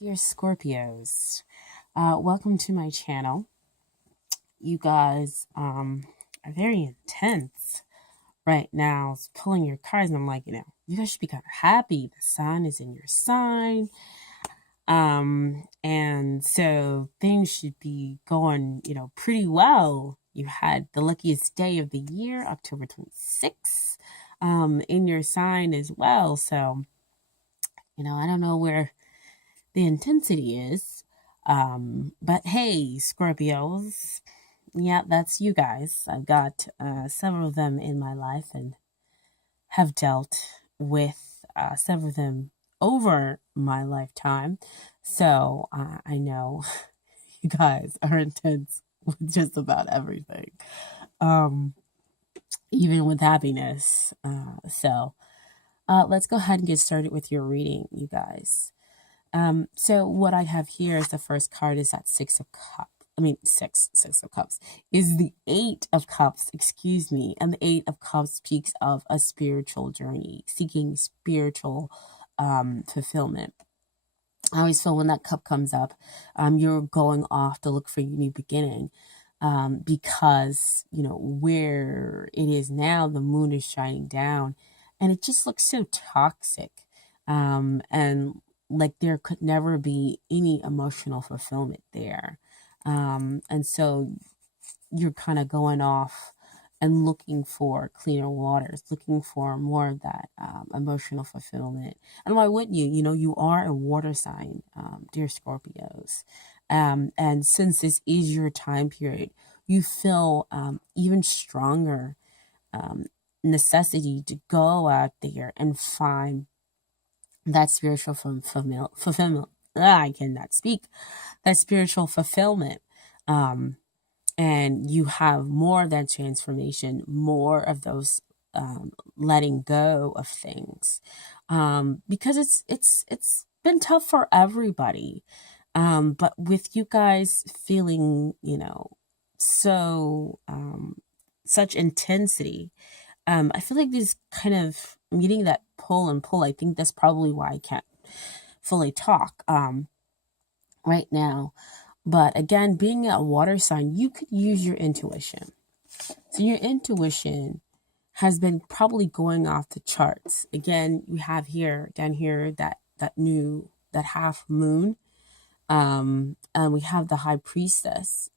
Dear Scorpios, welcome to my channel. You guys are very intense right now. It's pulling your cards, and I'm like, you guys should be kind of happy. The sun is in your sign. And so things should be going, pretty well. You had the luckiest day of the year, October 26th, in your sign as well. So, I don't know where the intensity is. But hey, Scorpios, yeah, that's you guys. I've got several of them in my life and have dealt with several of them over my lifetime. So I know you guys are intense with just about everything, um, even with happiness. So let's go ahead and get started with your reading, you guys. So what I have here is the first card is that Six of Cups. I mean, six of Cups is the Eight of Cups, excuse me. And the Eight of Cups speaks of a spiritual journey, seeking spiritual fulfillment. I always feel when that cup comes up, you're going off to look for your new beginning. Because, where it is now, the moon is shining down and it just looks so toxic. And like there could never be any emotional fulfillment there. And so you're kind of going off and looking for cleaner waters, looking for more of that emotional fulfillment. And why wouldn't you? You are a water sign, dear Scorpios. And since this is your time period, you feel even stronger necessity to go out there and find that spiritual fulfillment. I cannot speak. That spiritual fulfillment. And you have more of that transformation, more of those letting go of things. Because it's been tough for everybody. But with you guys feeling, so such intensity, I feel like this kind of I'm getting that pull and pull. I think that's probably why I can't fully talk right now. But again, being a water sign, you could use your intuition. So your intuition has been probably going off the charts. Again, you have down here that half moon. And we have the high priestess,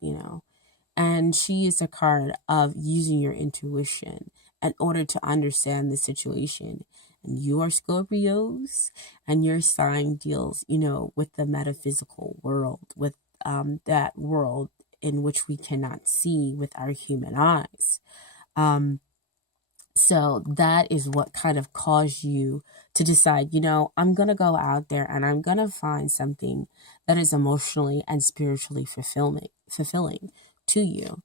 and she is a card of using your intuition in order to understand the situation. And you are Scorpios, and your sign deals, with the metaphysical world, with that world in which we cannot see with our human eyes. So that is what kind of caused you to decide, I'm going to go out there and I'm going to find something that is emotionally and spiritually fulfilling to you.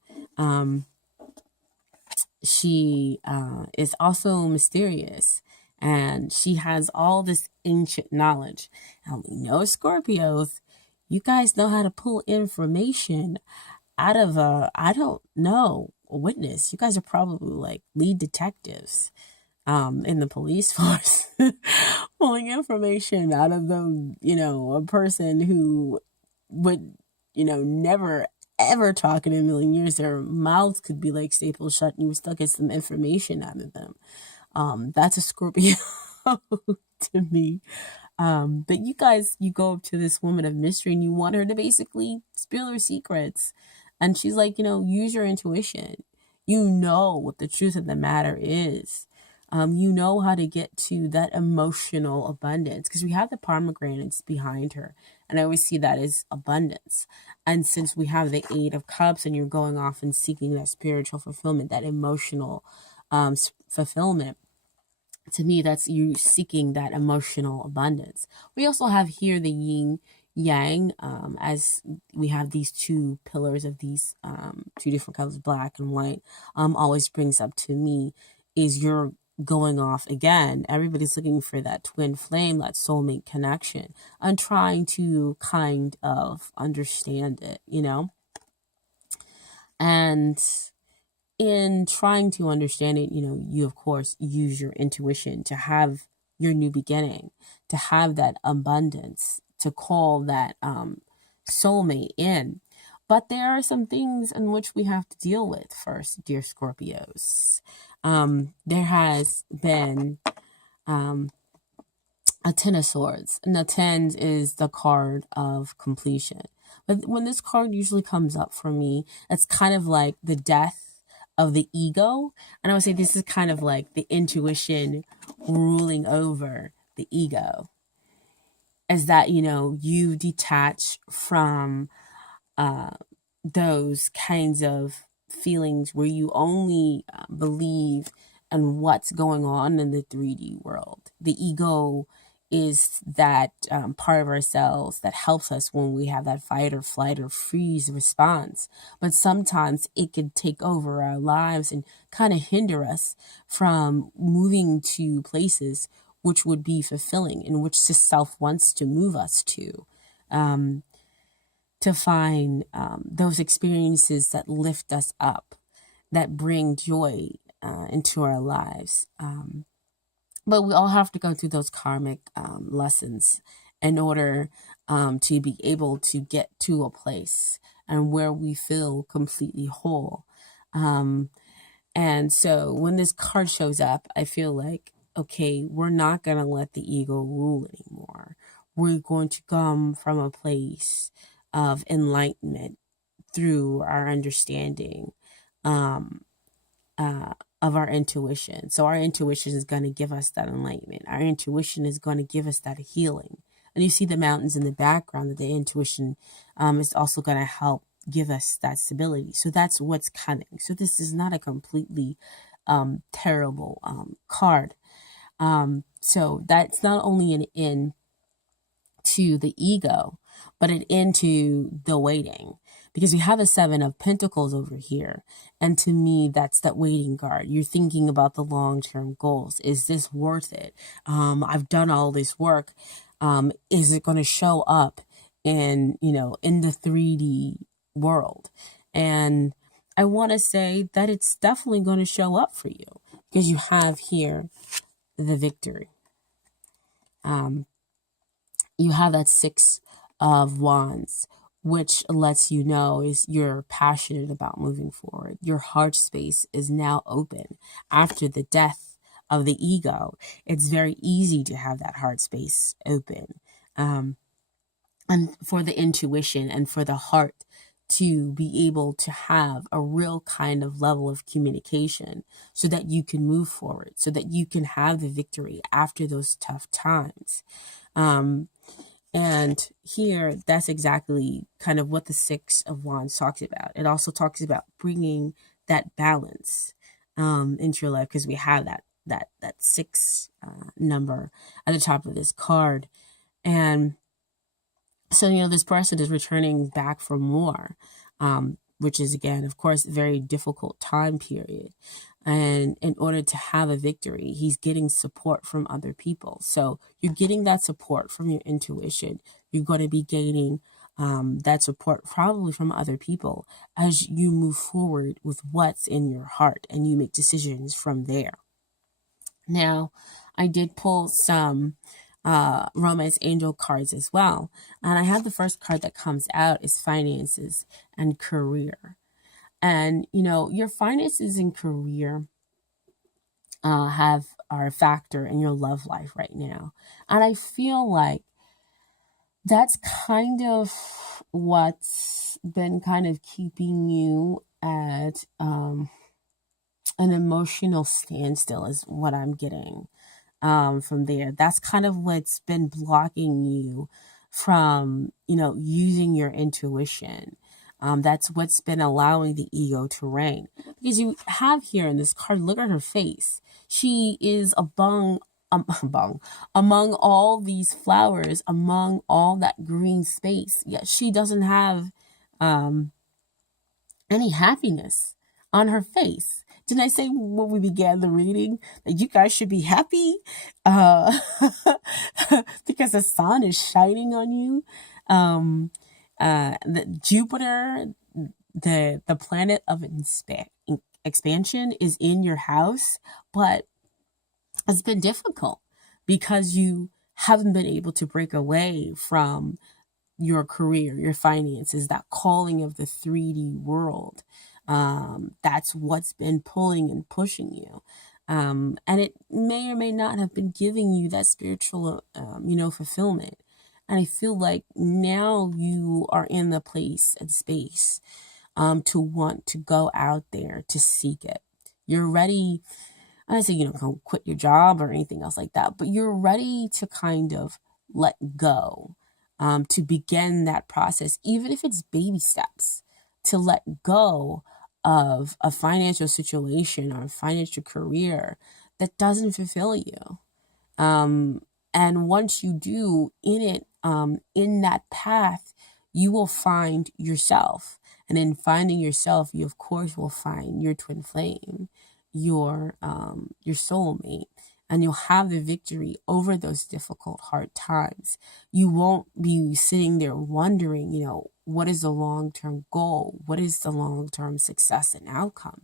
She is also mysterious, and she has all this ancient knowledge. And we know Scorpios, you guys know how to pull information out of I don't know, a witness. You guys are probably like lead detectives in the police force, pulling information out of them, a person who would, never ever talk in a million years. Their mouths could be like stapled shut and you would still get some information out of them. That's a Scorpio to me. But you guys, you go up to this woman of mystery and you want her to basically spill her secrets. And she's like, use your intuition. You know what the truth of the matter is. You know how to get to that emotional abundance, because we have the pomegranates behind her. And I always see that as abundance. And since we have the Eight of Cups and you're going off and seeking that spiritual fulfillment, that emotional fulfillment, to me, that's you seeking that emotional abundance. We also have here the yin yang, as we have these two pillars of these two different colors, black and white. Always brings up to me is you're going off again. Everybody's looking for that twin flame, that soulmate connection, and trying to kind of understand it, and in trying to understand it, you of course use your intuition to have your new beginning, to have that abundance, to call that soulmate in. But there are some things in which we have to deal with first, dear Scorpios. There has been a Ten of Swords, and the Ten is the card of completion. But when this card usually comes up for me, it's kind of like the death of the ego. And I would say this is kind of like the intuition ruling over the ego. Is that, you detach from those kinds of feelings where you only believe in what's going on in the 3D world. The ego is that part of ourselves that helps us when we have that fight or flight or freeze response. But sometimes it can take over our lives and kind of hinder us from moving to places which would be fulfilling and which the self wants to move us to find those experiences that lift us up, that bring joy into our lives. But we all have to go through those karmic lessons in order to be able to get to a place and where we feel completely whole. And so when this card shows up, I feel like, okay, we're not going to let the ego rule anymore. We're going to come from a place of enlightenment through our understanding of our intuition. So our intuition is going to give us that enlightenment. Our intuition is going to give us that healing. And you see the mountains in the background, that the intuition is also going to help give us that stability. So that's what's coming. So this is not a completely terrible card. So that's not only an end to the ego, but an end to the waiting. Because we have a Seven of Pentacles over here. And to me, that's that waiting card. You're thinking about the long-term goals. Is this worth it? I've done all this work. Is it going to show up in the 3D world? And I want to say that it's definitely going to show up for you, because you have here the victory. You have that Six of Wands, which lets you know is you're passionate about moving forward. Your heart space is now open after the death of the ego. It's very easy to have that heart space open, and for the intuition and for the heart to be able to have a real kind of level of communication so that you can move forward, so that you can have the victory after those tough times. And here, that's exactly kind of what the Six of Wands talks about. It also talks about bringing that balance into your life, because we have that six number at the top of this card. And so, this person is returning back from war, which is, again, of course, a very difficult time period. And in order to have a victory, he's getting support from other people. So you're getting that support from your intuition. You're going to be gaining that support probably from other people as you move forward with what's in your heart, and you make decisions from there. Now, I did pull some romance angel cards as well. And I have the first card that comes out is finances and career. And, your finances and career are a factor in your love life right now. And I feel like that's kind of what's been kind of keeping you at an emotional standstill, is what I'm getting from there. That's kind of what's been blocking you from, using your intuition. That's what's been allowing the ego to reign. Because you have here in this card, look at her face. She is among all these flowers, among all that green space. Yet she doesn't have any happiness on her face. Didn't I say when we began the reading that you guys should be happy? Because the sun is shining on you. The Jupiter, the planet of expansion, is in your house, but it's been difficult because you haven't been able to break away from your career, your finances, that calling of the 3D world. That's what's been pulling and pushing you. And it may or may not have been giving you that spiritual, fulfillment. And I feel like now you are in the place and space to want to go out there to seek it. You're ready. I say, go quit your job or anything else like that, but you're ready to kind of let go, to begin that process, even if it's baby steps, to let go of a financial situation or a financial career that doesn't fulfill you. And once you do in it, in that path, you will find yourself. And in finding yourself, you of course will find your twin flame, your soulmate, and you'll have the victory over those difficult, hard times. You won't be sitting there wondering, what is the long-term goal? What is the long-term success and outcome?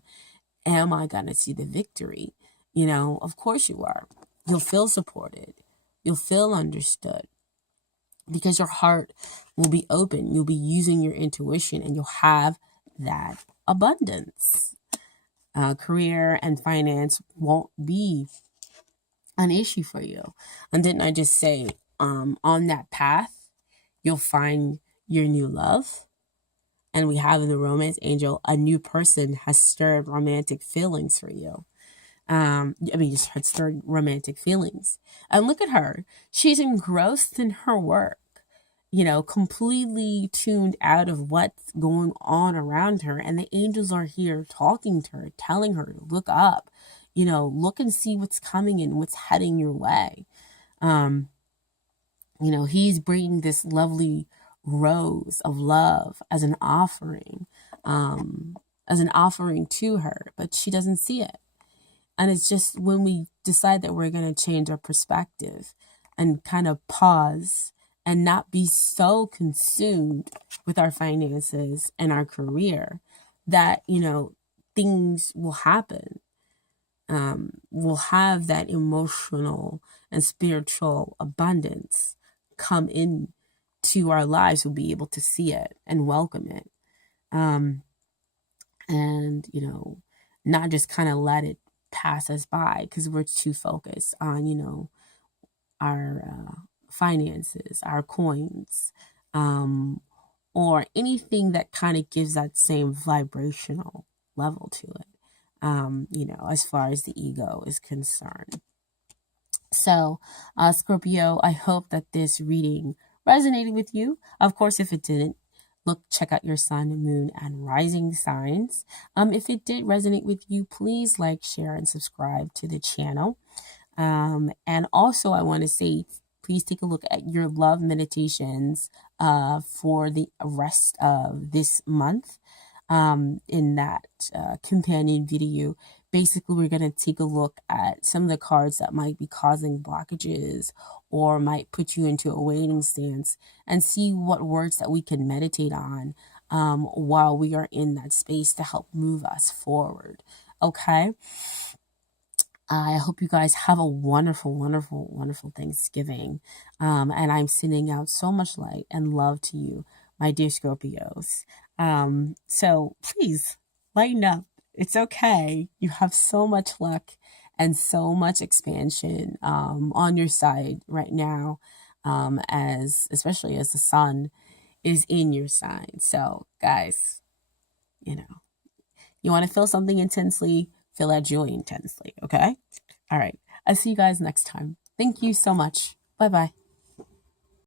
Am I going to see the victory? Of course you are. You'll feel supported. You'll feel understood because your heart will be open. You'll be using your intuition and you'll have that abundance. Career and finance won't be an issue for you. And didn't I just say, on that path, you'll find your new love? And we have in the romance angel, a new person has stirred romantic feelings for you. Just had stirred romantic feelings. And look at her. She's engrossed in her work, completely tuned out of what's going on around her. And the angels are here talking to her, telling her to look up, look and see what's coming and what's heading your way. He's bringing this lovely rose of love as an offering to her, but she doesn't see it. And it's just when we decide that we're going to change our perspective and kind of pause and not be so consumed with our finances and our career that, things will happen. We'll have that emotional and spiritual abundance come in to our lives. We'll be able to see it and welcome it. Not just kind of let it pass us by because we're too focused on, our finances, our coins, or anything that kind of gives that same vibrational level to it, as far as the ego is concerned. So, Scorpio, I hope that this reading resonated with you. Of course, if it didn't, check out your sun, moon, and rising signs. If it did resonate with you, please like, share, and subscribe to the channel. And also, I want to say, please take a look at your love meditations for the rest of this month. In that companion video, basically, we're going to take a look at some of the cards that might be causing blockages or might put you into a waiting stance and see what words that we can meditate on while we are in that space to help move us forward. Okay? I hope you guys have a wonderful, wonderful, wonderful Thanksgiving. And I'm sending out so much light and love to you, my dear Scorpios. So please lighten up. It's okay. You have so much luck and so much expansion on your side right now, especially as the sun is in your sign. So guys, you want to feel something intensely, feel that joy intensely. Okay. All right. I'll see you guys next time. Thank you so much. Bye-bye.